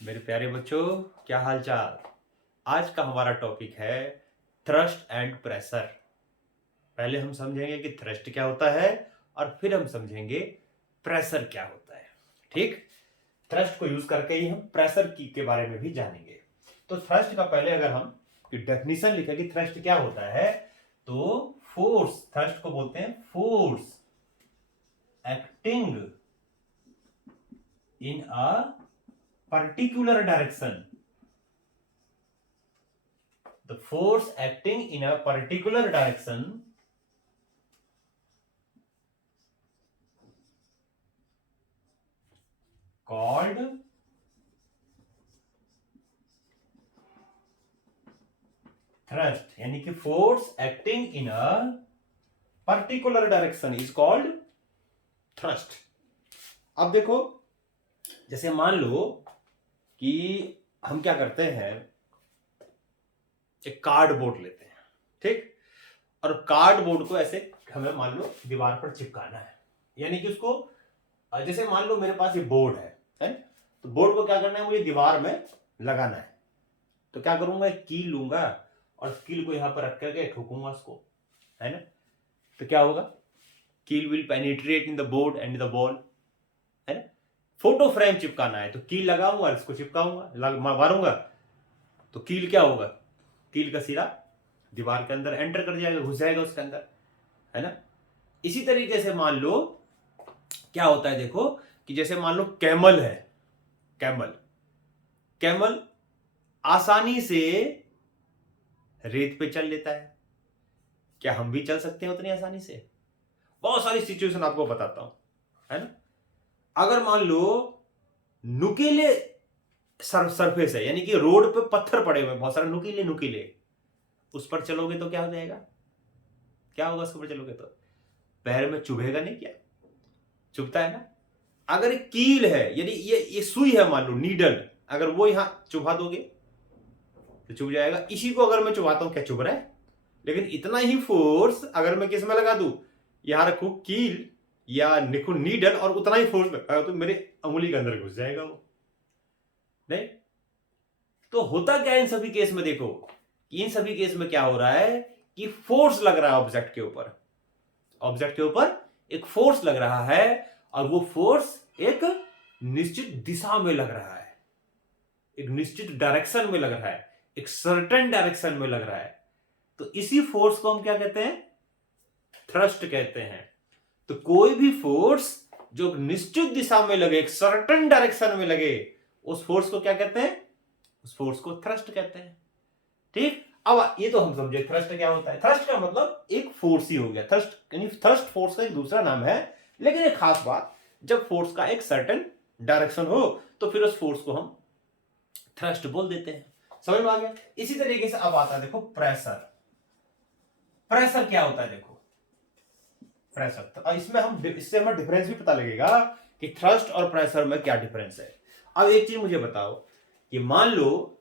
मेरे प्यारे बच्चों, क्या हाल चाल। आज का हमारा टॉपिक है थ्रस्ट एंड प्रेशर। पहले हम समझेंगे कि थ्रस्ट क्या होता है और फिर हम समझेंगे प्रेशर क्या होता है। ठीक, थ्रस्ट को यूज करके ही हम प्रेशर की के बारे में भी जानेंगे। तो थ्रस्ट का पहले अगर हम डेफिनेशन लिखें कि थ्रस्ट क्या होता है, तो फोर्स, थ्रस्ट को बोलते हैं force acting in a particular direction. The force acting in a particular direction called thrust, यानी कि force acting in a particular direction is called thrust. अब देखो, जैसे मान लो कि हम क्या करते हैं, एक कार्डबोर्ड लेते हैं, ठीक, और कार्डबोर्ड को ऐसे हमें मान लो दीवार पर चिपकाना है। यानी कि उसको, जैसे मान लो मेरे पास ये बोर्ड है, तो बोर्ड को क्या करना है, मुझे दीवार में लगाना है। तो क्या करूंगा, एक कील लूंगा और कील को यहां पर रख करके ठोकूंगा उसको, है ना। तो क्या होगा, कील will penetrate in the board and the ball, है ना। फोटो फ्रेम चिपकाना है तो कील लगाऊंगा, इसको चिपकाऊंगा, मारूंगा, तो कील क्या होगा, कील का सिरा दीवार के अंदर एंटर कर जाएगा, घुस जाएगा उसके अंदर, है ना। इसी तरीके से मान लो क्या होता है, देखो कि जैसे मान लो कैमल है, कैमल कैमल आसानी से रेत पे चल लेता है। क्या हम भी चल सकते हैं उतनी आसानी से? बहुत सारी सिचुएशन आपको बताता हूं, है ना। अगर मान लो नुकीले सरफेस है, यानी कि रोड पे पत्थर पड़े हुए बहुत सारे नुकीले नुकीले, उस पर चलोगे तो क्या हो जाएगा, क्या होगा उसके ऊपर चलोगे तो? पैर में चुभेगा नहीं क्या? चुभता है ना। अगर कील है, यानी ये सुई है, मान लो नीडल, अगर वो यहां चुभा दोगे तो चुभ जाएगा। इसी को अगर मैं चुभाता हूं, क्या चुभ रहा है? लेकिन इतना ही फोर्स अगर मैं किस में लगा दूं, यहां रखू कील या लिखू नीडल, और उतना ही फोर्स लगा तो मेरे अंगुली के अंदर घुस जाएगा वो, नहीं। तो होता क्या है इन सभी केस में, देखो इन सभी केस में क्या हो रहा है कि फोर्स लग रहा है ऑब्जेक्ट के ऊपर, ऑब्जेक्ट के ऊपर एक फोर्स लग रहा है, और वो फोर्स एक निश्चित दिशा में लग रहा है, एक निश्चित डायरेक्शन में लग रहा है, एक सर्टेन डायरेक्शन में लग रहा है। तो इसी फोर्स को हम क्या कहते हैं, थ्रस्ट कहते हैं। तो कोई भी फोर्स जो निश्चित दिशा में लगे, एक सर्टेन डायरेक्शन में लगे, उस फोर्स को क्या कहते हैं, उस फोर्स को थ्रस्ट कहते हैं। ठीक, अब ये तो हम समझे थ्रस्ट क्या होता है। थ्रस्ट का मतलब एक फोर्स ही हो गया, थ्रस्ट यानी थ्रस्ट फोर्स का एक दूसरा नाम है। लेकिन एक खास बात, जब फोर्स का एक सर्टेन डायरेक्शन हो तो फिर उस फोर्स को हम थ्रस्ट बोल देते हैं। समझ में आ गया। इसी तरीके से अब आता है देखो प्रेशर। प्रेशर क्या होता है, देखो प्रेशर, तो इसमें हम, इससे हमें डिफरेंस भी पता लगेगा कि थ्रस्ट और प्रेशर में क्या डिफरेंस है। अब एक चीज मुझे बताओ कि मान लो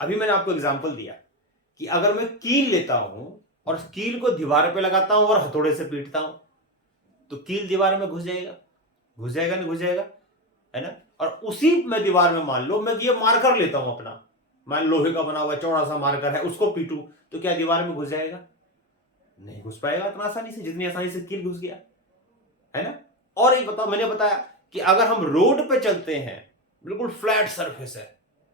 अभी मैंने आपको एग्जांपल दिया कि अगर मैं कील लेता हूं और कील को दीवार पे लगाता हूं और हथौड़े से पीटता हूं, तो कील दीवार में घुस जाएगा, घुस जाएगा नहीं घुस जाएगा, है ना। और उसी में दीवार में मान लो मैं ये मार्कर लेता हूं अपना, मान लोहे का बना हुआ चौड़ा सा मार्कर है, उसको पीटू, तो क्या दीवार में घुस जाएगा? नहीं घुस पाएगा इतना आसानी से जितनी आसानी से कील घुस गया, है ना। और एक बताओ, मैंने बताया कि अगर हम रोड पे चलते हैं, बिल्कुल फ्लैट सरफेस है,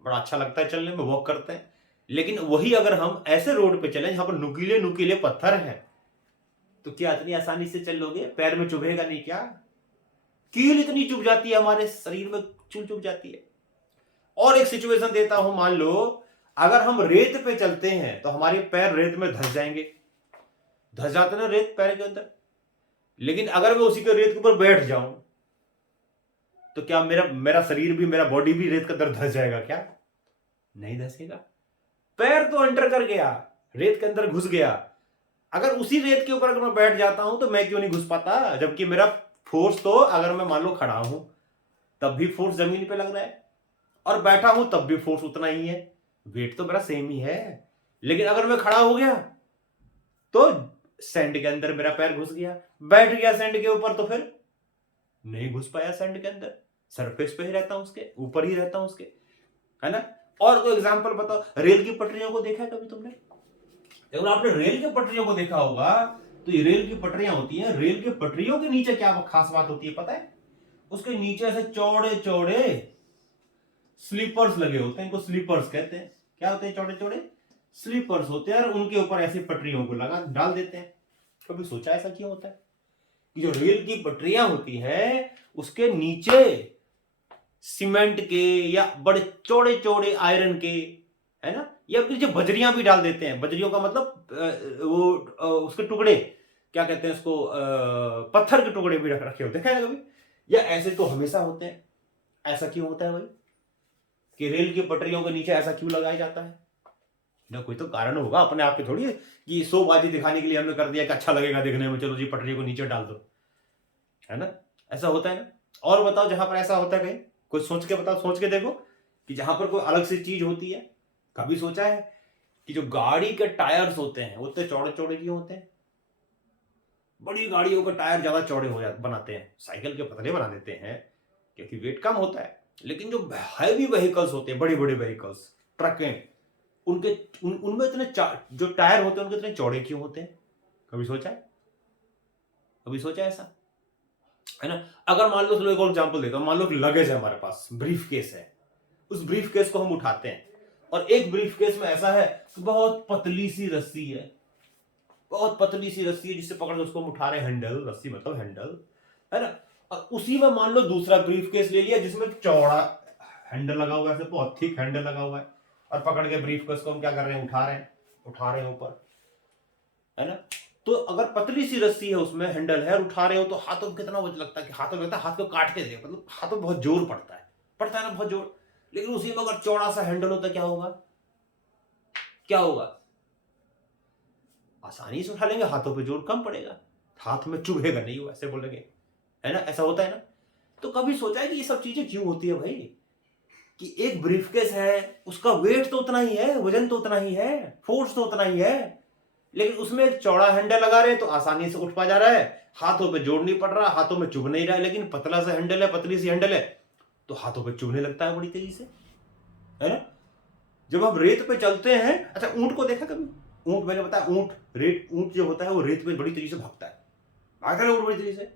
बड़ा अच्छा लगता है चलने में, वॉक करते हैं, लेकिन वही अगर हम ऐसे रोड पे चलें जहां पर नुकीले नुकीले पत्थर हैं, तो क्या इतनी आसानी से चल लोगे? पैर में चुभेगा नहीं क्या? कील इतनी चुभ जाती है, हमारे शरीर में चुभ चुभ जाती है। और एक सिचुएशन देता हूं, मान लो अगर हम रेत पे चलते हैं तो हमारे पैर रेत में धंस जाएंगे, धंस जाते ना रेत पैर के अंदर। लेकिन अगर मैं उसी के रेत के ऊपर बैठ जाऊं तो क्या मेरा मेरा शरीर भी, मेरा बॉडी भी रेत के अंदर धंस जाएगा क्या? नहीं धंसेगा। पैर तो एंटर कर गया, रेत के अंदर घुस गया। अगर उसी रेत के ऊपर अगर मैं बैठ जाता हूं तो मैं क्यों नहीं घुस पाता? जबकि मेरा फोर्स तो, अगर मैं मान लो खड़ा हूं तब भी फोर्स जमीन पे लग रहा है, और बैठा हूं तब भी फोर्स उतना ही है, वेट तो मेरा सेम ही है। लेकिन अगर मैं खड़ा हो गया तो सैंड के अंदर मेरा पैर घुस गया, बैठ गया सैंड के ऊपर तो फिर नहीं घुस पाया सैंड के अंदर, सरफेस पे ही रहता हूं, उसके ऊपर ही रहता हूं उसके। है ना। और कोई एग्जांपल बताओ, रेल की पटरियों को देखा है कभी तुमने? अगर आपने रेल की पटरियों को देखा होगा तो ये रेल की पटरियां होती हैं, रेल की पटरियों के नीचे क्या खास बात होती है पता है? उसके नीचे ऐसे चौड़े चौड़े स्लीपर्स लगे होते हैं, इनको स्लीपर्स कहते हैं। क्या होते हैं? चौड़े चौड़े स्लीपर्स होते हैं और उनके ऊपर ऐसी पटरियों को लगा डाल देते हैं। कभी सोचा ऐसा क्यों होता है कि जो रेल की पटरियां होती है उसके नीचे सीमेंट के या बड़े चौड़े चौड़े आयरन के, है ना, या फिर जो बजरियां भी डाल देते हैं। बजरियों का मतलब उसके टुकड़े, क्या कहते हैं उसको, पत्थर के टुकड़े भी रखे होते हैं, देखा है कभी? या ऐसे तो हमेशा होते हैं। ऐसा क्यों होता है भाई कि रेल की पटरियों के नीचे ऐसा क्यों लगाया जाता है? ना कोई तो कारण होगा, अपने आप पे थोड़ी है कि शोबाजी दिखाने के लिए हमने कर दिया कि अच्छा लगेगा देखने में, चलो जी पटरी को नीचे डाल दो, है ना। ऐसा होता है ना। और बताओ जहां पर ऐसा होता है कहीं, कोई सोच के बताओ, सोच के देखो कि जहां पर कोई अलग सी चीज होती है। कभी सोचा है कि जो गाड़ी के टायर्स होते हैं वो इतने चौड़े चौड़े क्यों होते हैं? बड़ी गाड़ियों के टायर ज्यादा चौड़े हो जाते बनाते हैं, साइकिल के पतले बना देते हैं क्योंकि वेट कम होता है। लेकिन जो हैवी व्हीकल्स होते हैं, बड़े बड़े व्हीकल्स, ट्रकें, उनके उनमें इतने जो टायर होते हैं उनके इतने चौड़े क्यों होते हैं? कभी सोचा है? कभी सोचा है ऐसा? है ना। अगर मान लो, चलो एक और एग्जांपल देता हूं, मान लो लगेज है हमारे पास, ब्रीफ केस है, उस ब्रीफ केस को हम उठाते हैं और एक ब्रीफ केस में ऐसा है कि बहुत पतली सी रस्सी है, बहुत पतली सी रस्सी है जिससे पकड़ के उसको हम उठा रहे हैं। हैंडल, रस्सी मतलब हैंडल, है ना। और उसी में मान लो दूसरा ब्रीफ केस ले लिया जिसमें चौड़ा हैंडल लगा हुआ है, बहुत थिक हैंडल लगा हुआ है, और पकड़ के ब्रीफ केस को हम क्या कर रहे हैं? उठा रहे हैं ऊपर, है ना। तो अगर पतली सी रस्सी है, उसमें हैंडल है और उठा रहे हो, तो हाथों में कितना वजन लगता है कि हाथों में लगता है हाथ को काट के दे, मतलब हाथों में बहुत जोर पड़ता है ना, बहुत जोर। लेकिन उसी में अगर चौड़ा सा हैंडल होता क्या होगा? क्या होगा? आसानी से उठा लेंगे, हाथों पे जोर कम पड़ेगा, हाथ में चुभेगा नहीं, वो ऐसे बोलेंगे, है ना। ऐसा होता है ना। तो कभी सोचा है कि ये सब चीजें क्यों होती है भाई? कि एक ब्रीफकेस है, उसका वेट तो उतना ही है, वजन तो उतना ही है, फोर्स तो उतना ही है, लेकिन उसमें एक चौड़ा हैंडल लगा रहे हैं तो आसानी से उठ पा जा रहा है, हाथों पे जोड़ नहीं पड़ रहा, हाथों में चुभ नहीं रहा है। लेकिन पतला सा हैंडल है, पतली सी हैंडल है, तो हाथों पे चुभने लगता है बड़ी तेजी से, है ना। जब हम रेत पे चलते हैं, अच्छा ऊंट को देखा कभी? ऊंट, मैंने बताया ऊंट जो होता है वो रेत पे बड़ी तेजी से भागता है, भागता है ऊंट बड़ी तेजी से।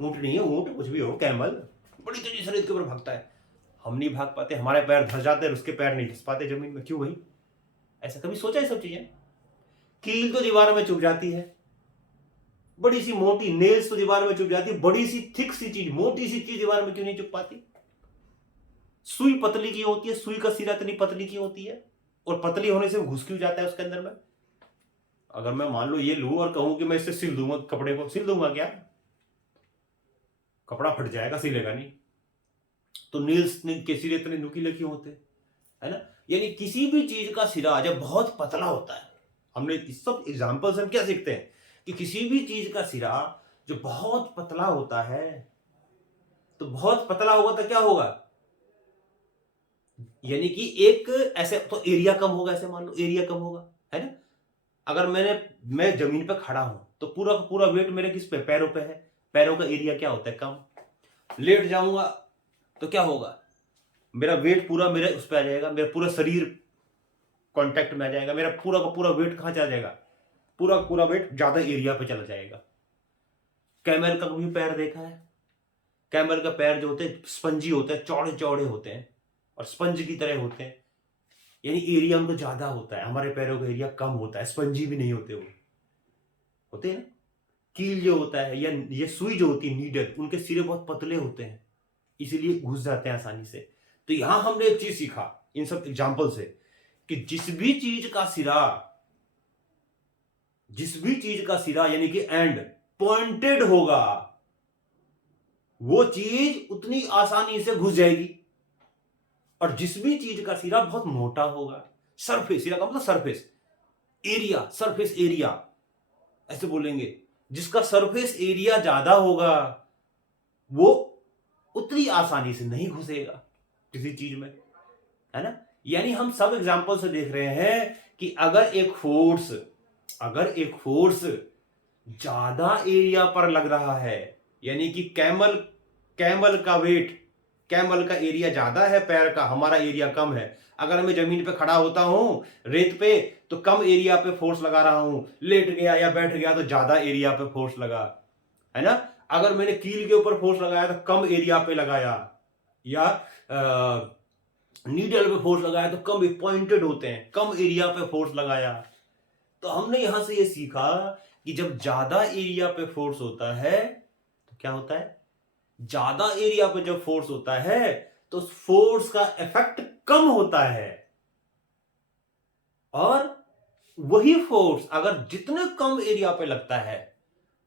ऊंट नहीं है, ऊंट कुछ भी हो, कैमल, बड़ी तेजी से रेत के ऊपर भागता है। हम नहीं भाग पाते, हमारे पैर धस जाते हैं, उसके पैर नहीं धस पाते जमीन में। क्यों भाई? ऐसा कभी सोचा है सब चीजें? कील तो दीवार में चुभ जाती है, बड़ी सी मोटी नेल्स तो दीवार में चुभ जाती है, बड़ी सी थिक सी चीज, मोटी सी चीज दीवार में क्यों नहीं चुभ पाती? सुई पतली की होती है, सुई का सिरा इतनी पतली की होती है, और पतली होने से घुस क्यों जाता है उसके अंदर में? अगर मैं मान लो ये लूं और कहूं कि मैं इससे सिल दूंगा, कपड़े को सिल दूंगा, क्या कपड़ा फट जाएगा? सिलेगा नहीं। तो नील्स के सिरे इतने नुकीले क्यों होते, है ना। यानी किसी भी चीज का सिरा जब बहुत पतला होता है, हमने इस सब एग्जांपल से हम क्या सीखते हैं कि किसी भी चीज का सिरा जो बहुत पतला होता है, तो बहुत पतला होगा तो क्या होगा? यानी कि एक ऐसे तो एरिया कम होगा, ऐसे मान लो एरिया कम होगा, है ना। अगर मैं जमीन पे खड़ा हूं तो पूरा का पूरा वेट मेरे किस पे? पैरों पे है, पैरों का एरिया क्या होता है? कम। लेट जाऊंगा तो क्या होगा? मेरा वेट पूरा मेरे उस पे आ जाएगा, मेरा पूरा शरीर कांटेक्ट में आ जाएगा, मेरा पूरा का पूरा वेट कहां चला जाएगा? पूरा का पूरा वेट ज्यादा एरिया पे चला जाएगा। कैमल का भी पैर देखा है? कैमल का पैर जो होते हैं स्पंजी होते हैं, चौड़े चौड़े होते हैं और स्पंज की तरह होते हैं, यानी एरिया उनको ज्यादा होता है, हमारे पैरों का एरिया कम होता है, स्पंजी भी नहीं होते, वो होते हैं ना। कील जो होता है या ये सुई जो होती है, नीडल, उनके सिरे बहुत पतले होते हैं, इसीलिए घुस जाते हैं आसानी से। तो यहां हमने एक चीज सीखा इन सब एग्जाम्पल से कि जिस भी चीज का सिरा यानी कि एंड पॉइंटेड होगा, वो चीज उतनी आसानी से घुस जाएगी। और जिस भी चीज का सिरा बहुत मोटा होगा, सरफेस, सिरा का मतलब सरफेस एरिया, सरफेस एरिया ऐसे बोलेंगे, जिसका सरफेस एरिया ज्यादा होगा वो उतनी आसानी से नहीं घुसेगा किसी चीज में, है ना। यानी हम सब एग्जांपल से देख रहे हैं कि अगर एक फोर्स ज्यादा एरिया पर लग रहा है, यानी कि कैमल का वेट, कैमल का एरिया ज्यादा है पैर का, हमारा एरिया कम है, अगर मैं जमीन पे खड़ा होता हूं रेत पे तो कम एरिया पे फोर्स लगा रहा हूं, लेट गया या बैठ गया तो ज्यादा एरिया पे फोर्स लगा, है ना। अगर मैंने कील के ऊपर फोर्स लगाया तो कम एरिया पे लगाया, या नीडल पे फोर्स लगाया तो कम पॉइंटेड होते हैं, कम एरिया पे फोर्स लगाया। तो हमने यहां से ये सीखा कि जब ज्यादा एरिया पे फोर्स होता है तो क्या होता है, ज्यादा एरिया पे जब फोर्स होता है तो फोर्स का इफेक्ट कम होता है, और वही फोर्स अगर जितने कम एरिया पे लगता है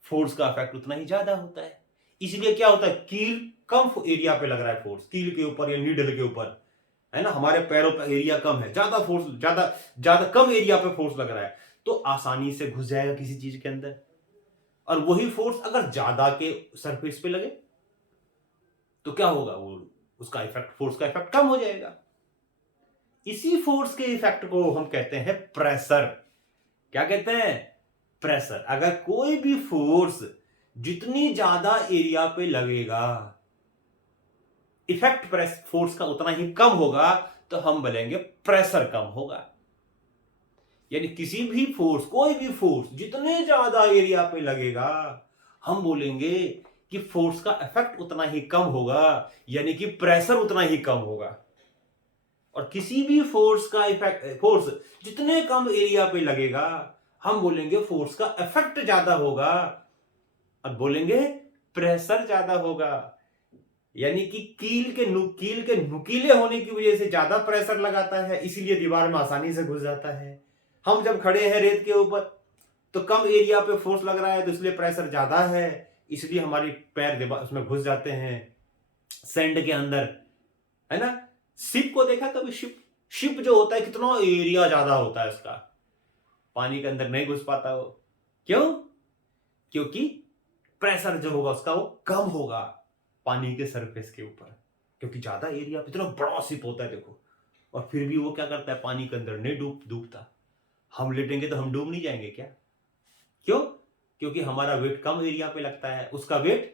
फोर्स का इफेक्ट उतना ही ज्यादा होता है। इसलिए क्या होता है, कील कम एरिया पे लग रहा है फोर्स, कील के ऊपर या नीडल के ऊपर, है ना। हमारे पैरों पे एरिया कम है, ज्यादा फोर्स, ज्यादा ज्यादा कम एरिया पे फोर्स लग रहा है तो आसानी से घुस जाएगा किसी चीज के अंदर। और वही फोर्स अगर ज्यादा के सरफेस पे लगे तो क्या होगा, वो उसका इफेक्ट, फोर्स का इफेक्ट कम हो जाएगा। इसी फोर्स के इफेक्ट को हम कहते हैं प्रेशर। क्या कहते हैं, प्रेशर। अगर कोई भी फोर्स जितनी ज्यादा एरिया पे लगेगा इफेक्ट फोर्स का उतना ही कम होगा तो हम बोलेंगे प्रेशर कम होगा। यानी किसी भी फोर्स, कोई भी फोर्स जितने ज्यादा एरिया पे लगेगा हम बोलेंगे कि फोर्स का इफेक्ट उतना ही कम होगा, यानी कि प्रेशर उतना ही कम होगा। और किसी भी फोर्स का इफेक्ट, फोर्स जितने कम एरिया पे लगेगा हम बोलेंगे फोर्स का इफेक्ट ज्यादा होगा, और बोलेंगे प्रेशर ज्यादा होगा। यानी कि कील के नुकीले होने की वजह से ज्यादा प्रेशर लगाता है, इसीलिए दीवार में आसानी से घुस जाता है। हम जब खड़े हैं रेत के ऊपर तो कम एरिया पे फोर्स लग रहा है तो इसलिए प्रेशर ज्यादा है, इसलिए हमारी पैर दीवार उसमें घुस जाते हैं सैंड के अंदर, है ना। शिप को देखा कभी, शिप जो होता है कितना एरिया ज्यादा होता है उसका, पानी के अंदर नहीं घुस पाता वो। क्यों, क्योंकि प्रेशर जो होगा उसका वो कम होगा पानी के सरफेस के ऊपर, क्योंकि ज्यादा एरिया, इतना बड़ा शिप होता है देखो, और फिर भी वो क्या करता है, पानी के अंदर नहीं डूबता। हम लेटेंगे तो हम डूब नहीं जाएंगे क्या, क्यों, क्योंकि हमारा वेट कम एरिया पे लगता है, उसका वेट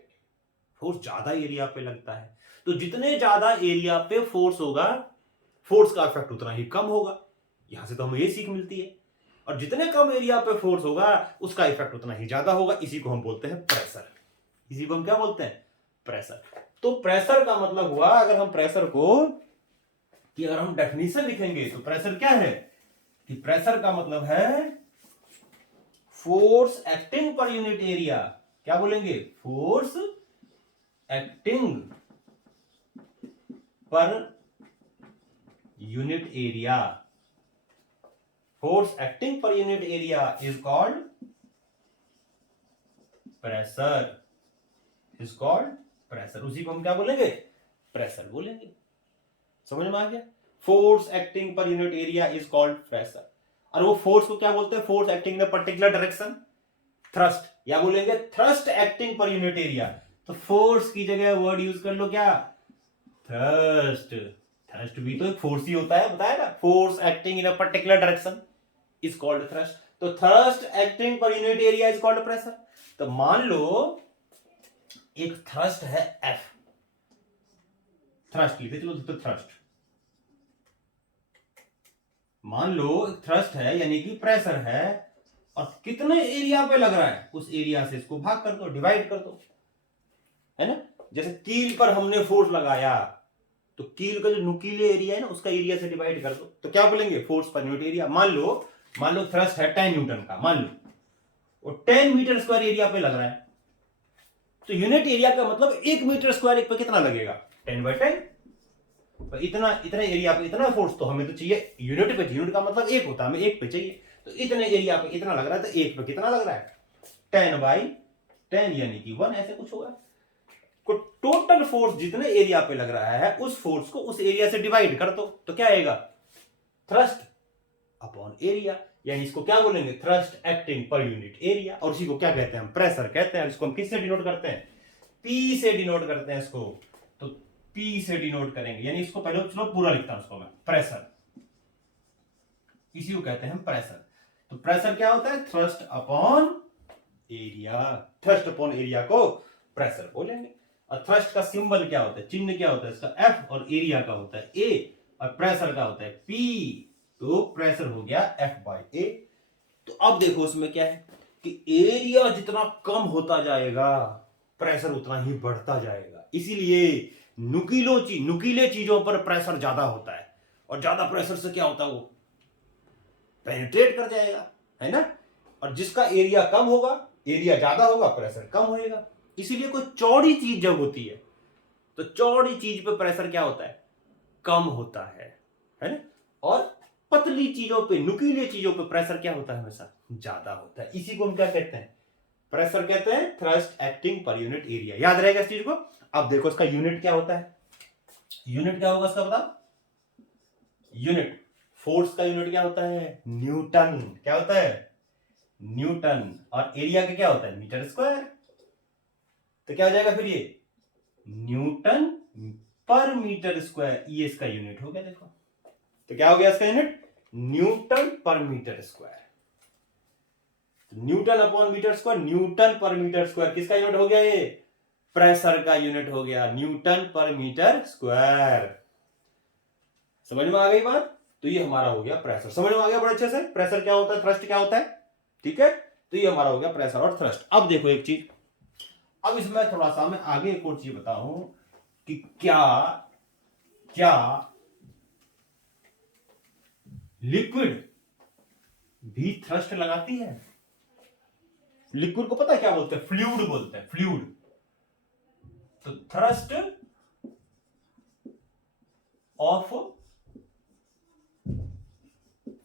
फोर्स ज्यादा एरिया पे लगता है। तो जितने ज्यादा एरिया पे फोर्स होगा फोर्स का इफेक्ट उतना ही कम होगा। यहां से तो हमें ये सीख मिलती है। और जितने कम एरिया पे फोर्स होगा उसका इफेक्ट उतना ही ज्यादा होगा। इसी को हम बोलते हैं प्रेशर। इसी को हम क्या बोलते हैं, प्रेशर। तो प्रेशर का मतलब हुआ, अगर हम प्रेशर को कि अगर हम डेफिनेशन लिखेंगे तो प्रेशर क्या है, कि प्रेशर का मतलब है force acting per unit area. क्या बोलेंगे, force acting per unit area. Force acting per unit area is called pressure, is called pressure. उसी को हम क्या बोलेंगे, प्रेशर बोलेंगे। समझ में आ गया, force acting per unit area is called pressure. और वो फोर्स को क्या बोलते हैं, फोर्स एक्टिंग इन पर्टिकुलर डायरेक्शन, थ्रस्ट, या बोलेंगे thrust acting per unit area. तो फोर्स की जगह वर्ड यूज कर लो क्या, थ्रस्ट। थ्रस्ट भी तो एक फोर्स ही होता है, बताया ना, force acting in a particular direction is called thrust. तो thrust acting per unit area is called pressure. तो मान लो एक थ्रस्ट है एफ, थ्रस्ट लिखे चलो, तो थ्रस्ट, मान लो थ्रस्ट है यानी कि प्रेशर है, और कितने एरिया पे लग रहा है उस एरिया से इसको भाग कर दो, डिवाइड कर दो, है ना। जैसे कील पर हमने फोर्स लगाया तो कील का जो नुकीले एरिया है ना उसका एरिया से डिवाइड कर दो, तो क्या बोलेंगे, फोर्स पर यूनिट एरिया। मान लो थ्रस्ट है 10 न्यूटन का, मान लो वो 10 मीटर स्क्वायर एरिया पे लग रहा है, तो यूनिट एरिया का मतलब 1 मीटर स्क्वायर पे कितना लगेगा, 10/10। तो इतना एरिया पे इतना फोर्स तो हमें तो चाहिए यूनिट पे, यूनिट का मतलब 1 होता है, हमें 1 पे चाहिए, तो इतने एरिया पे इतना लग रहा है, तो 1 पे कितना लग रहा है, 10/10 यानी कि 1, ऐसे कुछ होगा। को टोटल फोर्स जितने एरिया पे लग रहा है उस फोर्स को उस एरिया से डिवाइड कर दो, तो क्या आएगा, थ्रस्ट अपॉन एरिया। यानी इसको क्या बोलेंगे, thrust acting per unit area. और इसी को क्या कहते हैं, हम प्रेशर कहते हैं। इसको हम किससे डिनोट करते हैं, पी से डिनोट करते हैं इसको। तो पी से डिनोट करेंगे, यानी इसको पहले चलो पूरा लिखता हूं इसको मैं, प्रेशर, इसी को कहते हैं प्रेशर। तो प्रेशर क्या होता है, thrust upon area. Thrust upon area को प्रेशर बोलेंगे। और थ्रस्ट का सिंबल क्या होता है, चिन्ह क्या होता है इसका, एफ, और एरिया का होता है ए। और प्रेशर का होता है P, तो प्रेशर हो गया F/A। तो अब देखो उसमें क्या है कि एरिया जितना कम होता जाएगा प्रेशर उतना ही बढ़ता जाएगा, इसीलिए नुकीले चीजों पर प्रेशर ज्यादा होता है, और ज्यादा प्रेशर से क्या होता है, वो पेनिट्रेट कर जाएगा, है ना। और जिसका एरिया कम होगा, एरिया ज्यादा होगा, प्रेशर कम होएगा। इसीलिए कोई चौड़ी चीज जब होती है तो चौड़ी चीज पे प्रेशर क्या होता है, कम होता है ना। और पतली चीजों पे, नुकीले चीजों पे प्रेशर क्या होता है, हमेशा ज्यादा होता है। इसी को हम क्या कहते हैं, प्रेशर कहते हैं, thrust acting per unit area. याद रहेगा इस चीज को। अब देखो इसका यूनिट क्या होता है, यूनिट क्या होगा इसका बता, यूनिट फोर्स का यूनिट क्या होता है, न्यूटन। क्या होता है, न्यूटन। और एरिया का क्या होता है, मीटर स्क्वायर। तो क्या हो जाएगा फिर, ये न्यूटन पर मीटर स्क्वायर, ये इसका यूनिट हो गया। देखो तो क्या हो गया इसका unit, Newton per metre square. Newton upon metre square, Newton per metre square किसका यूनिट हो गया, ये प्रेशर का यूनिट हो गया, न्यूटन पर मीटर स्क्वायर। समझ में आ गई बात। तो ये हमारा हो गया प्रेशर, समझ में आ गया बड़े अच्छे से, प्रेशर क्या होता है, थ्रस्ट क्या होता है, ठीक है। तो ये हमारा हो गया प्रेशर और थ्रस्ट। अब देखो एक चीज, अब इसमें थोड़ा सा मैं आगे एक और चीज बताऊं कि क्या क्या लिक्विड भी थ्रस्ट लगाती है। लिक्विड को पता है क्या बोलते हैं, फ्लूइड बोलते हैं, फ्लूइड। तो thrust of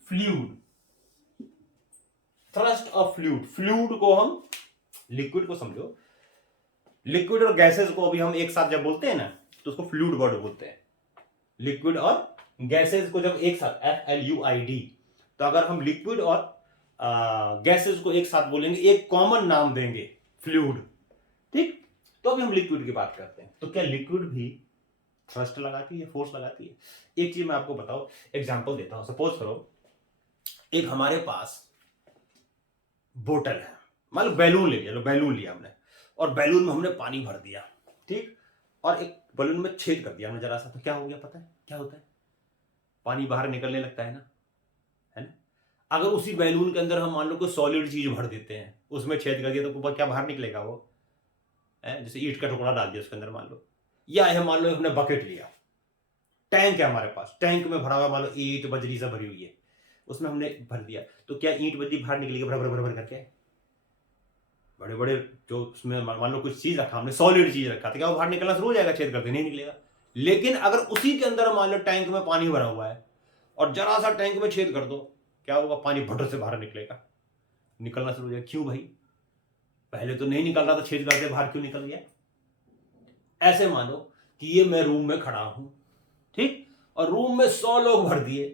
fluid, thrust of fluid. Fluid को हम, लिक्विड को समझो, लिक्विड और गैसेस को अभी हम एक साथ जब बोलते हैं ना तो उसको फ्लूइड वर्ड बोलते हैं। लिक्विड और गैसेस को जब एक साथ, FLUID, तो अगर हम लिक्विड और गैसेस को एक साथ बोलेंगे, एक कॉमन नाम देंगे, फ्लूइड, ठीक। तो अभी हम लिक्विड की बात करते हैं। तो क्या लिक्विड भी थ्रस्ट लगाती है, फोर्स लगाती है। एक चीज मैं आपको बताऊं, एग्जांपल देता हूं। सपोज करो एक हमारे पास बोतल है, मान लो बैलून ले लिया, लो बैलून लिया हमने, और बैलून में हमने पानी भर दिया, ठीक। और एक बैलून में छेद कर दिया हमने जरा सा, तो क्या हो गया, पता है क्या होता है, पानी बाहर निकलने लगता है ना, है ना। अगर उसी बैलून के अंदर हम मान लो कोई सॉलिड चीज भर देते हैं, उसमें छेद कर दिया, तो क्या बाहर निकलेगा वो, है जैसे ईंट का टुकड़ा डाल दिया उसके अंदर मान लो, या है मान लो हमने बकेट लिया, टैंक है हमारे पास, टैंक में भरा हुआ मान लो ईंट बजरी से भरी हुई है, उसमें हमने भर दिया, तो क्या ईंट बजरी बाहर निकलेगी भर भर भर भर करके, बड़े बड़े जो उसमें मान लो कुछ चीज रखा हमने, सॉलिड चीज रखा, तो क्या वो बाहर निकलना शुरू हो जाएगा, छेद करते नहीं निकलेगा। लेकिन अगर उसी के अंदर मान लो टैंक में पानी भरा हुआ है और जरा सा टैंक में छेद कर दो, क्या होगा, पानी भटर से बाहर निकलेगा, निकलना शुरू हो जाएगा। क्यों भाई, पहले तो नहीं निकल रहा था, छेद करते बाहर क्यों निकल गया। ऐसे मानो कि ये मैं रूम में खड़ा हूं, ठीक, और रूम में 100 लोग भर दिए,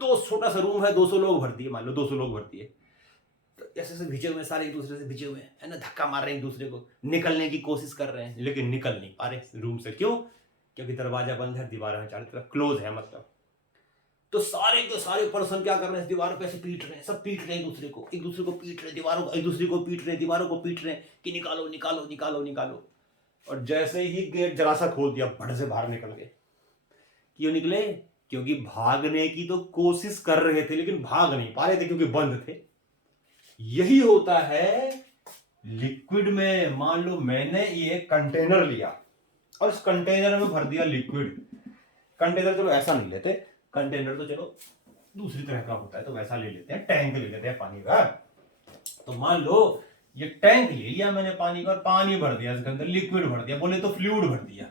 दो छोटा सा रूम है, 200 लोग भर दिए, मान लो 200 लोग भर दिए, तो ऐसे से भिजे हुए सारे, एक दूसरे से भिजे हुए हैं, है ना, धक्का मार रहे हैं एक दूसरे को, निकलने की कोशिश कर रहे हैं, लेकिन निकल नहीं पा रहे रूम से। क्यों, क्योंकि दरवाजा बंद है, दीवार है चारों तरफ क्लोज है, मतलब। तो सारे के सारे पर्सन क्या कर रहे हैं, दीवार पे ऐसे पीट रहे हैं, सब पीट रहे हैं एक दूसरे को, एक दूसरे को पीट रहे हैं, दीवारों को, एक दूसरे को पीट रहे हैं, दीवारों को पीट रहे हैं कि निकालो निकालो निकालो निकालो। और जैसे ही गेट जरा सा खोल दिया, भड़ से बाहर निकल गए। क्यों निकले, क्योंकि भागने की तो कोशिश कर रहे थे लेकिन भाग नहीं पा रहे थे क्योंकि बंद थे। यही होता है लिक्विड में। मान लो मैंने ये कंटेनर लिया और इस कंटेनर में भर दिया लिक्विड। कंटेनर चलो ऐसा नहीं लेते, कंटेनर तो चलो दूसरी तरह का होता है, तो वैसा ले लेते हैं, टैंक ले लेते हैं पानी का। तो मान लो ये टैंक ले लिया मैंने पानी का और पानी भर दिया, इसके अंदर लिक्विड भर दिया, बोले तो फ्लूइड भर दिया,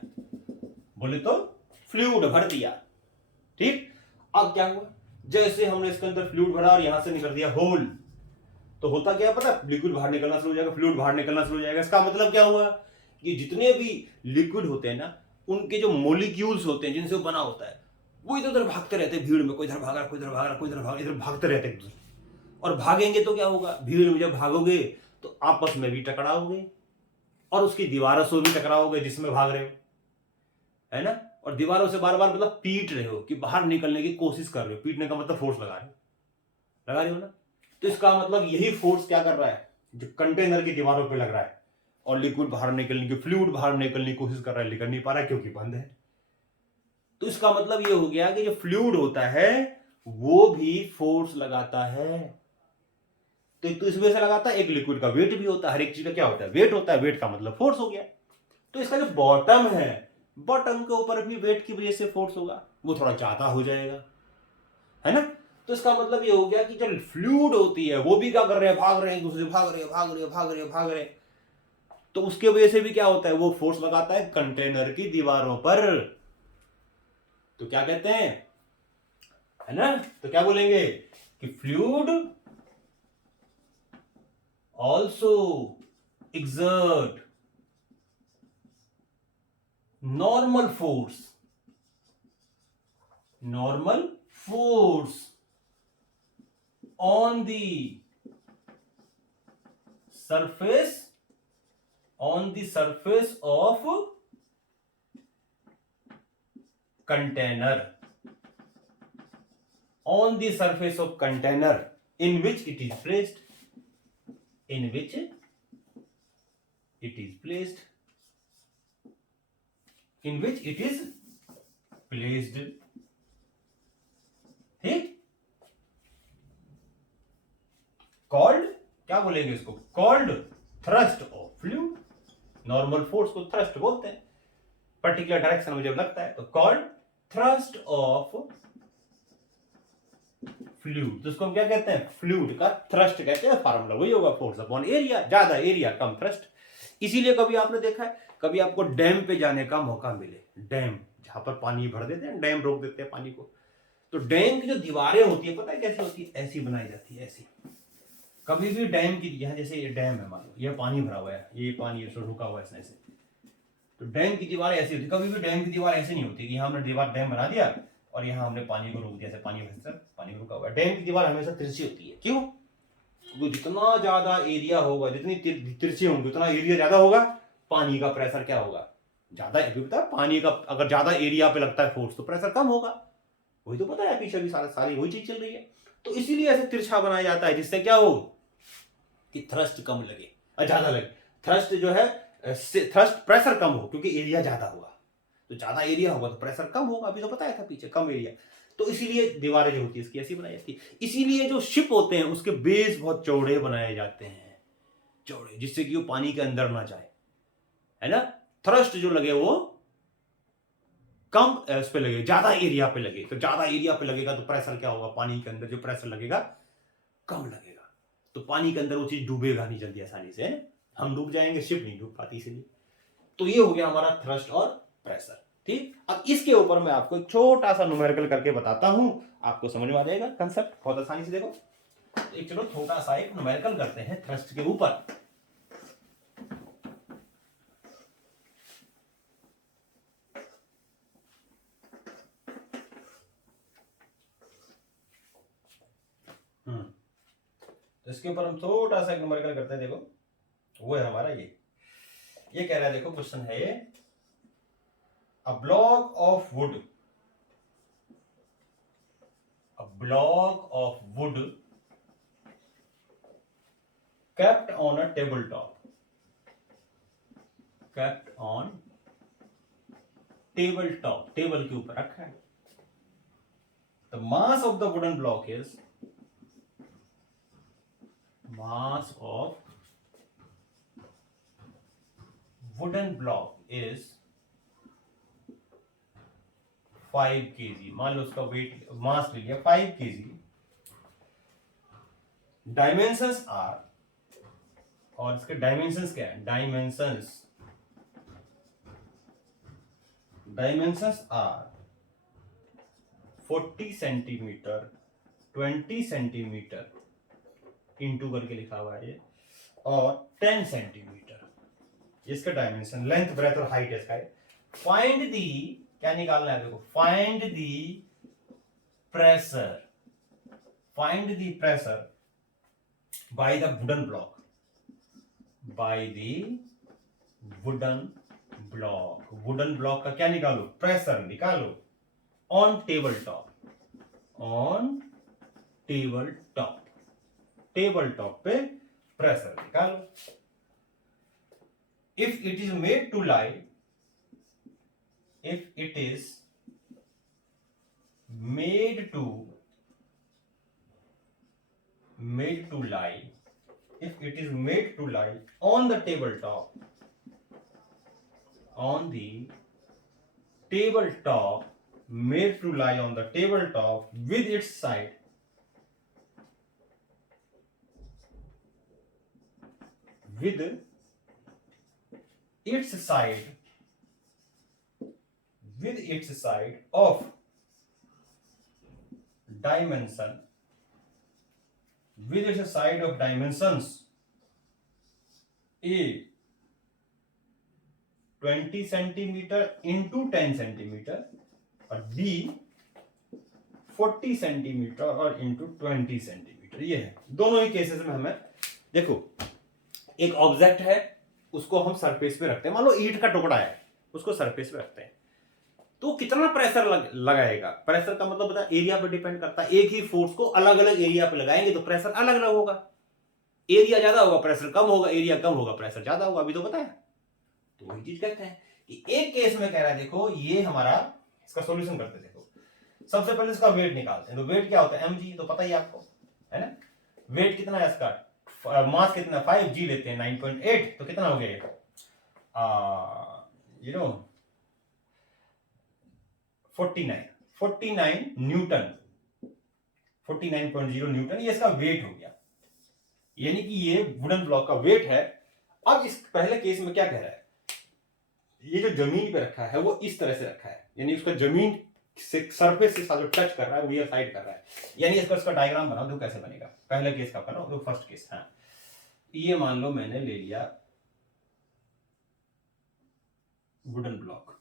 बोले तो फ्लूइड भर दिया, ठीक। अब क्या हुआ, जैसे हमने इसके अंदर फ्लूइड भरा और यहां से निकल दिया होल, तो होता क्या पता, लिक्विड बाहर निकलना शुरू हो जाएगा, फ्लूइड बाहर निकलना शुरू हो जाएगा। इसका मतलब क्या हुआ कि जितने भी लिक्विड होते हैं ना, उनके जो मोलिक्यूल्स होते हैं जिनसे वो बना होता है, वो इधर उधर भागते रहते हैं भीड़ में, कोई इधर भाग रहा, कोई इधर भाग रहा, कोई इधर भाग, इधर भागते रहते हैं। और भागेंगे तो क्या होगा, भीड़ में जब भागोगे तो आपस में भी टकराओगे और उसकी दीवारों से भी टकराओगे जिसमें भाग रहे हो, है ना। और दीवारों से बार बार मतलब पीट रहे हो कि बाहर निकलने की कोशिश कर रहे हो, पीटने का मतलब फोर्स लगा रहे हो ना। तो इसका मतलब यही फोर्स क्या कर रहा है, जो कंटेनर की दीवारों पे लग रहा है, और लिक्विड बाहर निकलने की, फ्लूइड बाहर निकलने की कोशिश कर रहा है, निकल नहीं पा रहा है क्योंकि बंद है। तो इसका मतलब ये हो गया कि जो फ्लूइड होता है वो भी फोर्स लगाता है। तो एक तो इस वजह से लगाता है, एक लिक्विड का वेट भी होता है, हर एक चीज का क्या होता है, वेट होता है, वेट का मतलब फोर्स हो गया। तो इसका जो बॉटम है, बॉटम के ऊपर भी वेट की वजह से फोर्स होगा, वो थोड़ा ज्यादा हो जाएगा, है ना। तो इसका मतलब ये हो गया कि जो फ्लूइड होती है वो भी क्या कर रहे हैं, भाग रहे हैं एक दूसरे से, भाग रहे हैं भाग रहे हैं भाग रहे हैं भाग रहे हैं। तो उसके वजह से भी क्या होता है, वो फोर्स लगाता है कंटेनर की दीवारों पर। तो क्या कहते हैं, है ना, तो क्या बोलेंगे कि fluid also exert normal force on the surface of container, on the surface of container in which it is placed, in which it is placed, in which it is placed। ठीक, कॉल्ड, क्या बोलेंगे इसको, called thrust of fluid. Normal force को thrust बोलते हैं, particular direction में जब लगता है तो कॉल्ड थ्रस्ट ऑफ फ्लूइड। तो इसको हम क्या कहते हैं, फ्लूइड का थ्रस्ट कहते हैं, फार्मूला वही होगा, फोर्स अपॉन एरिया, ज्यादा एरिया कम थ्रस्ट। इसीलिए कभी आपने देखा है, कभी आपको डैम पे जाने का मौका मिले, डैम जहां पर पानी भर देते हैं, डैम रोक देते हैं पानी को, तो डैम की जो दीवारें होती है पता है कैसी होती है, ऐसी बनाई जाती है, ऐसी। कभी भी डैम की, यहाँ जैसे ये डैम है, मान लो ये पानी भरा हुआ है, ये पानी रुका हुआ है ऐसे, तो डैम की दीवार ऐसी होती है। कभी भी डैम की दीवार ऐसे नहीं होती कि यहाँ हमने दीवार डैम बना दिया और यहाँ हमने पानी को रोक दिया, ऐसे पानी रुका हुआ है। डैम की दीवार हमेशा तिरछी होती है, क्यों, क्योंकि जितना ज्यादा एरिया होगा, जितनी तिरछी होंगी उतना एरिया ज्यादा होगा, पानी का प्रेशर क्या होगा, ज्यादा। अभी पता है, पानी का अगर ज्यादा एरिया पे लगता है फोर्स तो प्रेशर कम होगा, वही तो पता है, पीछे भी सारी वही चीज चल रही है। तो इसीलिए ऐसे तिरछा बनाया जाता है, जिससे क्या हो कि थ्रस्ट कम लगे और ज्यादा लगे। थ्रस्ट जो है, थ्रस्ट प्रेशर कम हो, क्योंकि एरिया ज्यादा होगा, तो ज्यादा एरिया होगा तो प्रेशर कम होगा, अभी तो बताया था पीछे, कम एरिया। तो इसीलिए दीवारें जो होती है इसकी ऐसी बनाई जाती है। इसीलिए जो शिप होते हैं उसके बेस बहुत चौड़े बनाए जाते हैं, चौड़े, जिससे कि वो पानी के अंदर ना जाए, है ना। थ्रस्ट जो लगे वो कम उस पे लगे, ज्यादा एरिया पे लगे, तो ज्यादा एरिया पे लगेगा तो प्रेशर क्या होगा, पानी के अंदर जो प्रेशर लगेगा कम लगेगा, तो पानी के अंदर वो चीज डूबेगा नहीं जल्दी आसानी से, हम डूब जाएंगे, शिप नहीं डूब पाती इसलिए। तो ये हो गया हमारा थ्रस्ट और प्रेशर। ठीक, अब इसके ऊपर मैं आपको एक छोटा सा न्यूमेरिकल करके बताता हूं, आपको समझ में आ जाएगा कंसेप्ट बहुत आसानी से। देखो एक, चलो छोटा सा एक न्यूमेरिकल करते हैं थ्रस्ट के ऊपर। तो इसके ऊपर हम छोटा सा एक न्यूमेरिकल करते हैं। देखो वो है हमारा ये कह रहा है, देखो क्वेश्चन है ये, a block of wood kept on a tabletop, table के ऊपर रखा है। The mass of the wooden block is, mass of wooden block is 5 kg। मान लो उसका वेट, मास ले लिया 5 kg। डायमेंशंस आर, और इसके डायमेंशंस क्या है, dimensions are 40 centimetre, 20 centimetre into करके लिखा हुआ है ये, और 10 सेंटीमीटर इसका डायमेंशन, लेंथ ब्रेथ और हाइट इसका है। फाइंड दी, क्या निकालना है देखो, find the pressure, by the wooden block, wooden block का क्या निकालो, प्रेशर निकालो, ऑन टेबल टॉप पे प्रेशर निकालो। If it is made to lie, if it is made to lie, if it is made to lie on the tabletop, made to lie on the tabletop with its side of dimension, with its side of dimensions A 20 centimetre into 10 centimetre और B 40 centimetre और into 20 centimetre. ये है दोनों ही cases में हमें देखो एक object है उसको हम सरफेस पे रखते हैं, मान लो ईंट का टुकड़ा है उसको सरफेस पे रखते हैं, तो कितना प्रेशर लगाएगा। प्रेशर का मतलब बता एरिया पे डिपेंड करता है। एक ही फोर्स को अलग अलग एरिया पे लगाएंगे तो प्रेशर अलग अलग होगा। एरिया ज्यादा होगा प्रेशर कम होगा, एरिया कम होगा प्रेशर ज्यादा होगा। अभी तो पता है। तो वही चीज कहते हैं कि एक केस में कह रहा है देखो ये हमारा, इसका सॉल्यूशन करते देखो। सबसे पहले इसका वेट निकालते हैं। तो वेट क्या होता है mg, तो पता ही आपको है ना। वेट कितना है इसका, मास कितना 5g लेते हैं 9.8, तो कितना हो गया ये 49 न्यूटन, 49.0 न्यूटन ये इसका वेट हो गया। यानी कि ये वुडन ब्लॉक का वेट है। अब इस पहले केस में क्या कह रहा है, ये जो जमीन पे रखा है वो इस तरह से रखा है, यानी उसका जमीन से सरफेस के साथ जो टच कर रहा है वो ये साइड कर रहा है। यानी इसका डायग्राम बनाओ, देखो कैसे बनेगा। पहले केस का बनाओ, देखो फर्स्ट केस। हाँ ये मान लो मैंने ले लिया वुडन ब्लॉक,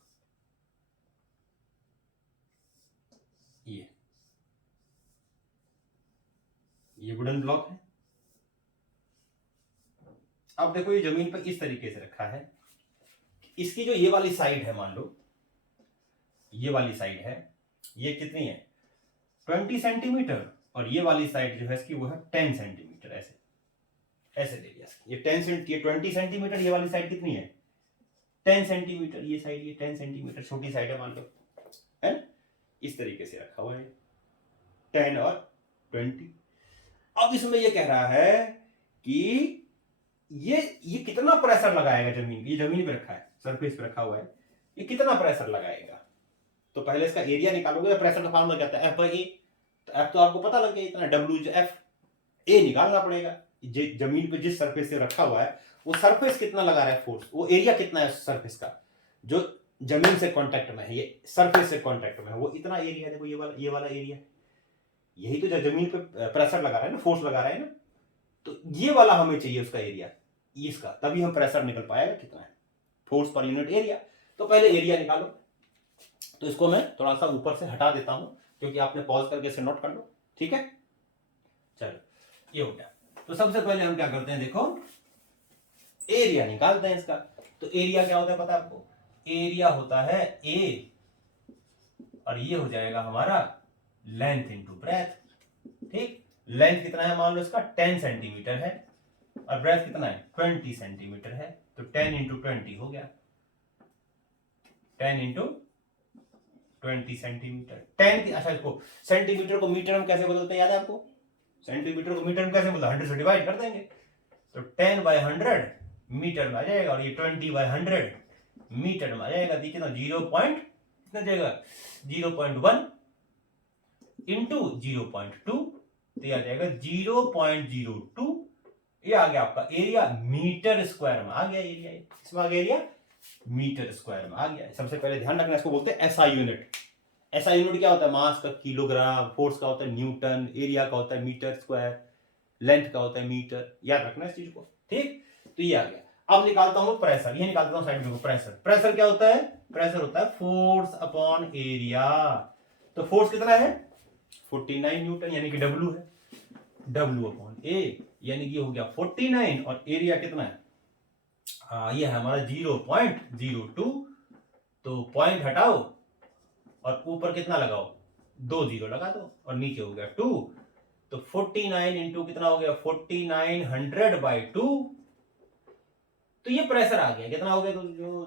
ये वुडन ब्लॉक है। अब देखो ये जमीन पर इस तरीके से रखा है। इसकी जो ये वाली साइड है, मान लो ये वाली साइड है, ये कितनी है 20 सेंटीमीटर, और ये वाली साइड जो है इसकी वो है 10 सेंटीमीटर। ऐसे ऐसे ले लिया ये 20 सेंटीमीटर, ये वाली साइड कितनी है 10 सेंटीमीटर, ये साइड ये 10 सेंटीमीटर छोटी साइड है मान लो, है ना। इस तरीके से रखा हुआ है 10 और 20। अब इसमें ये कह रहा है कि ये कितना प्रेशर लगाएगा जमीन, ये जमीन पे रखा है सरफेस पे रखा हुआ है, ये कितना प्रेशर लगाएगा। तो पहले इसका एरिया निकालोगे, प्रेशर का फॉर्मूला क्या है F/A, तो F तो आपको पता लग गया इतना, W/F, A निकालना पड़ेगा। जमीन पे जिस सरफेस से रखा हुआ है वो सरफेस कितना लगा रहा है फोर्स, वो एरिया कितना है सरफेस का जो जमीन से कांटेक्ट में है, ये सरफेस से कांटेक्ट में है, वो इतना एरिया है। देखो ये वाला एरिया, यही तो जो जमीन पे प्रेशर लगा रहा है ना, फोर्स लगा रहा है ना, तो ये वाला हमें चाहिए उसका एरिया, इसका, तभी हम प्रेशर निकल पाएगा कितना है फोर्स पर यूनिट एरिया। तो पहले एरिया निकालो। तो इसको मैं थोड़ा सा ऊपर से हटा देता हूं क्योंकि आपने पॉज करके इसे नोट कर लो, ठीक है। चलो ये हो गया। तो सबसे पहले हम क्या करते हैं, देखो एरिया निकालते हैं इसका। तो एरिया क्या होता है पता है आपको, एरिया होता है ए, और ये हो जाएगा हमारा लेंथ इंटू ब्रेथ। ठीक, लेंथ कितना है मान लो इसका 10 सेंटीमीटर है, और ब्रेथ कितना है 20 सेंटीमीटर है। तो 10 इंटू 20 हो गया, 10 इंटू 20 सेंटीमीटर। 10 अच्छा इसको सेंटीमीटर को मीटर में कैसे बदलते हैं याद है आपको, सेंटीमीटर को मीटर में कैसे बदलते, 100 से डिवाइड कर देंगे। तो 10/100 मीटर में आ जाएगा, और ये 20/100 मीटर में आ जाएगा। देखिए ना 0 पॉइंट कितना जाएगा 0.1 इंटू 0.2, तो आ जाएगा 0.02। ये आ गया आपका एरिया मीटर स्क्वायर में आ गया। एरिया इसमें आ गया, एरिया मीटर स्क्वायर में आ गया। सबसे पहले ध्यान रखना, इसको बोलते हैं एसआई यूनिट। एसआई यूनिट क्या होता है, मास का किलोग्राम, फोर्स का होता है न्यूटन, एरिया का होता है मीटर स्क्वायर, लेंथ का होता है मीटर। याद रखना इस चीज को, ठीक। तो ये आ गया। अब निकालता हूं प्रेशर, ये निकालता हूं साइड में। प्रेशर क्या होता है, प्रेशर होता है फोर्स अपॉन एरिया। तो फोर्स कितना है 49 न्यूटन, यानी कि W है, W अपॉन A, यानी कि हो गया 49, और एरिया कितना है ये है हमारा 0.02। तो पॉइंट हटाओ और ऊपर कितना लगाओ 2 0 लगा दो, और नीचे हो गया 2। तो 49 इंटू कितना हो गया 4900/2। तो ये प्रेशर आ गया, कितना हो गया, तो जो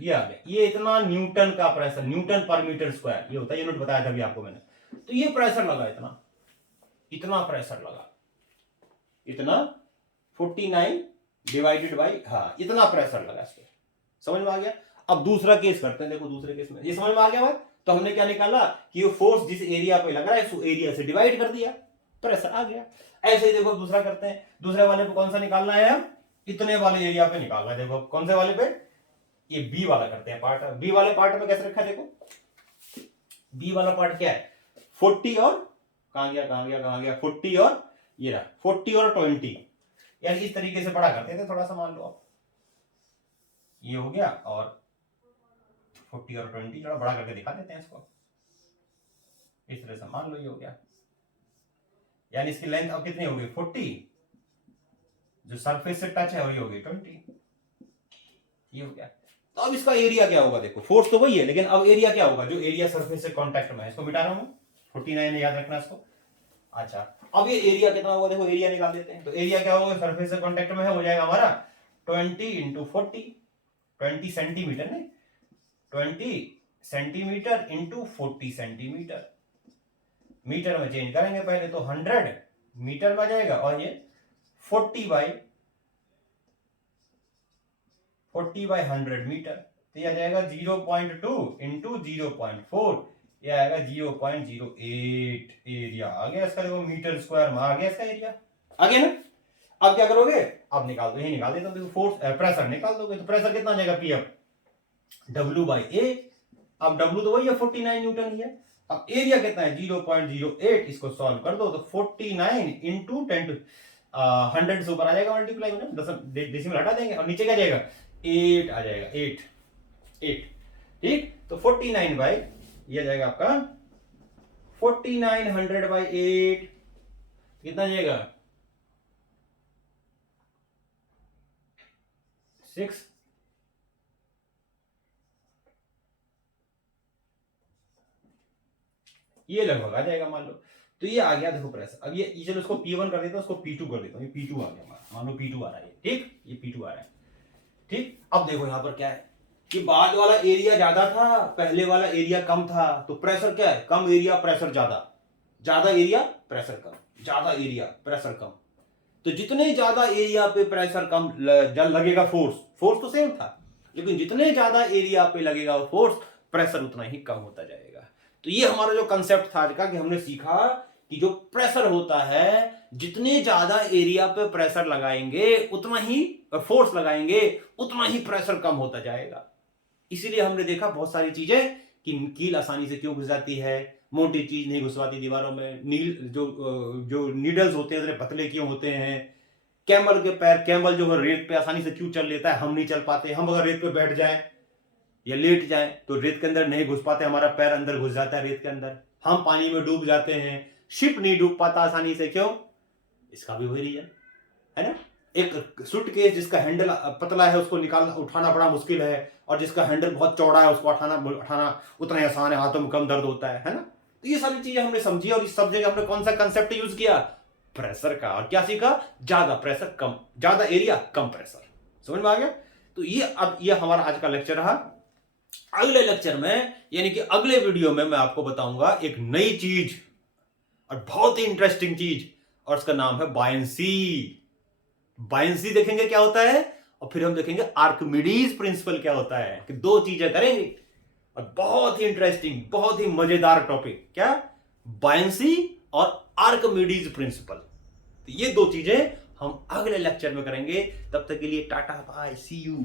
ये आ गया, ये इतना न्यूटन का pressure, Newton per metre square ये होता है, यूनिट बताया था अभी आपको मैंने। तो ये प्रेशर लगा, इतना प्रेशर लगा, इतना 49 डिवाइडेड बाई, हाँ इतना प्रेशर लगा इस पे। समझ में आ गया। अब दूसरा केस करते हैं, देखो दूसरे केस में ये समझ में आ गया बात। तो हमने क्या निकाला कि ये फोर्स जिस एरिया पे लग रहा है उस एरिया से डिवाइड कर दिया, प्रेशर आ गया। ऐसे ही देखो दूसरा करते हैं, दूसरे वाले पे कौन सा निकालना है, हम इतने वाले एरिया पे निकालना है। देखो कौन से वाले पे, ये बी वाला करते हैं पार्ट। बी वाले पार्ट में कैसे रखा है, देखो बी वाला पार्ट क्या है, 40 और कहां गया 40 और ये रहा 40 और 20, यानी इस तरीके से बड़ा करते थे थोड़ा सा, मान लो आप ये हो गया और 40 और 20 थोड़ा बड़ा करके दिखा देते हैं इसको, इस तरह से मान लो ये हो गया। यानी इसकी लेंथ अब कितनी होगी 40, जो सरफेस से टच है वही होगी 20, ये हो गया। तो अब इसका एरिया क्या होगा, देखो फोर्स तो वही है लेकिन अब एरिया क्या होगा, जो एरिया सरफेस से कांटेक्ट में है, इसको मिटा रहा हूं 49 याद रखना इसको। अच्छा अब ये एरिया कितना होगा, देखो एरिया निकाल देते हैं। तो एरिया क्या होगा, सरफेस से कांटेक्ट में है, हो जाएगा हमारा 20 इंटू 40, 20 सेंटीमीटर नहीं 20 सेंटीमीटर इंटू 40 सेंटीमीटर, मीटर में चेंज करेंगे पहले तो 100 मीटर में जाएगा, और ये 40 बाई 100 मीटर, तो यह आ जाएगा 0.2 इंटू 0.4, यह आएगा 0.08 एरिया आ गया इसका। देखो मीटर स्क्वायर में आ गया इसका एरिया, आ गया ना। अब क्या करोगे, अब निकाल दो, यही निकाल देता हूं, फोर्स प्रेशर निकाल दोगे तो प्रेशर कितना आ जाएगा पी एफ डब्ल्यू बाई ए। अब डब्ल्यू तो वही है 49 न्यूटन ही है। अब एरिया कितना है 0.08, इसको सॉल्व कर दो तो 49 इंटू 10 100 से ऊपर आ जाएगा मल्टीप्लाई में, डेसिमल हटा देंगे और नीचे क्या जाएगा 8 आ जाएगा, 8 ठीक। तो 49 बाई ये जाएगा आपका 4900 बाई 8 कितना जाएगा 6, ये लगभग आ जाएगा मान लो। तो ये आ गया देखो प्रेशर। अब ये चलो इसको P1 कर देता हूं, उसको P2 कर देता हूं, ये P2 आ गया हमारा, मान लो P2 आ रहा है ठीक, ये P2 आ रहा है ठीक। अब देखो यहां पर क्या है कि बाद वाला एरिया ज्यादा था, पहले वाला एरिया कम था, तो प्रेशर क्या है, कम एरिया प्रेशर ज्यादा, ज्यादा एरिया प्रेशर कम, ज्यादा एरिया प्रेशर कम। तो जितने ज्यादा एरिया पे प्रेशर कम लगेगा, फोर्स तो सेम था, लेकिन जितने ज्यादा एरिया पे लगेगा फोर्स, प्रेशर उतना ही कम होता जाएगा। तो ये हमारा जो कंसेप्ट था आज का, कि हमने सीखा कि जो प्रेशर होता है, जितने ज्यादा एरिया पे प्रेशर लगाएंगे उतना ही फोर्स लगाएंगे उतना ही प्रेशर कम होता जाएगा। इसीलिए हमने देखा बहुत सारी चीजें कि कील आसानी से क्यों घुस जाती है, मोटी चीज नहीं घुस पाती दीवारों में, जो नीडल्स होते हैं पतले क्यों होते हैं, कैमल के पैर, कैमल जो है रेत पे आसानी से क्यों चल लेता है, हम नहीं चल पाते, हम अगर रेत पे बैठ जाएं या लेट जाएं तो रेत के अंदर नहीं घुस पाते, हमारा पैर अंदर घुस जाता है रेत के अंदर, हम पानी में डूब जाते हैं, शिप नहीं डूब पाता आसानी से, क्यों, इसका भी वही रीजन है ना। एक सूटकेस जिसका हैंडल पतला है उसको निकालना उठाना बड़ा मुश्किल है, और जिसका हैंडल बहुत चौड़ा है उसको उठाना उतना ही आसान है, हाथों में कम दर्द होता है ना। तो ये सारी चीजें हमने समझी, और इस सब जगह हमने कौन सा कंसेप्ट यूज किया, प्रेशर का, और क्या सीखा, ज्यादा प्रेशर कम, ज्यादा एरिया कम प्रेशर। समझ में आ गया। तो ये अब ये हमारा आज का लेक्चर रहा। अगले लेक्चर में यानी कि अगले वीडियो में मैं आपको बताऊंगा एक नई चीज और बहुत ही इंटरेस्टिंग चीज, और उसका नाम है बायंसी। बायंसी देखेंगे क्या होता है, और फिर हम देखेंगे आर्किमिडीज प्रिंसिपल क्या होता है, कि दो चीजें करेंगे और बहुत ही इंटरेस्टिंग, बहुत ही मजेदार टॉपिक, क्या, बायंसी और आर्किमिडीज प्रिंसिपल। तो ये दो चीजें हम अगले लेक्चर में करेंगे। तब तक के लिए टाटा बाय, सी यू।